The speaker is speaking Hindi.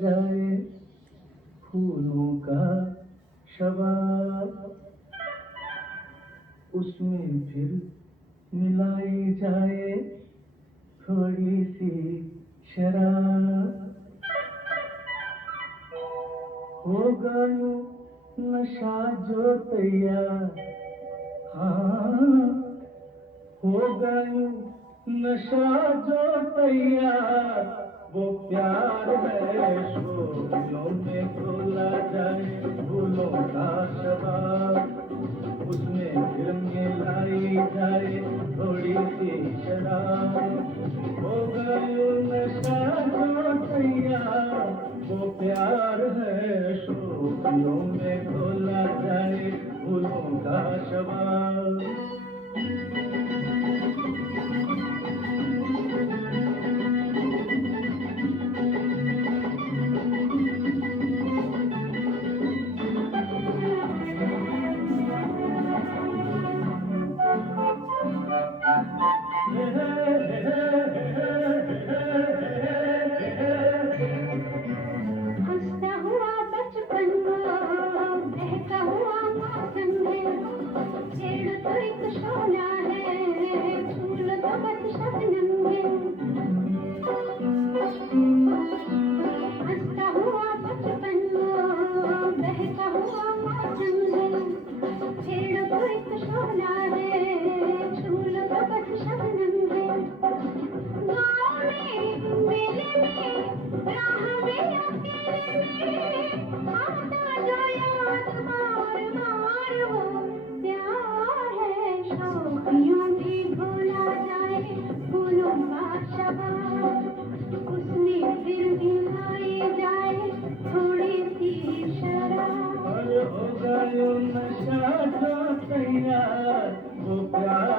जाए फूलों का शबाब, उसमें फिर मिलाई जाए थोड़ी सी शराब। होगा यूं नशा जो तैयार, हाँ होगा यूं नशा जो तैयार, वो प्यार है शोरों में खोला जाए फूलों का शबाब, उसमें फिर मिलाई जाए थोड़ी सी शराब। होगा यूं नशा जो तैयार, वो प्यार है शोरों में खोला जाए फूलों का शबाब। हंसता हुआ बचपन बहता हुआ मौसम है, पेड़ तो एक शोला है, फूल तो बस शबनम है। हंसता हुआ बचपन बहता हुआ मौसम है, पेड़ तो एक शोला है, फूल तो बस शबनम है। गाँव में मेले में राह में अकेले में आता जो याद बार बार, वो प्यार है शौक यूं भी भूला जाए फूलों का शबाब, उसमें फिर मिलाई जाए थोड़ी सी शराब। होगा यूं नशा जो तैयार, वो प्यार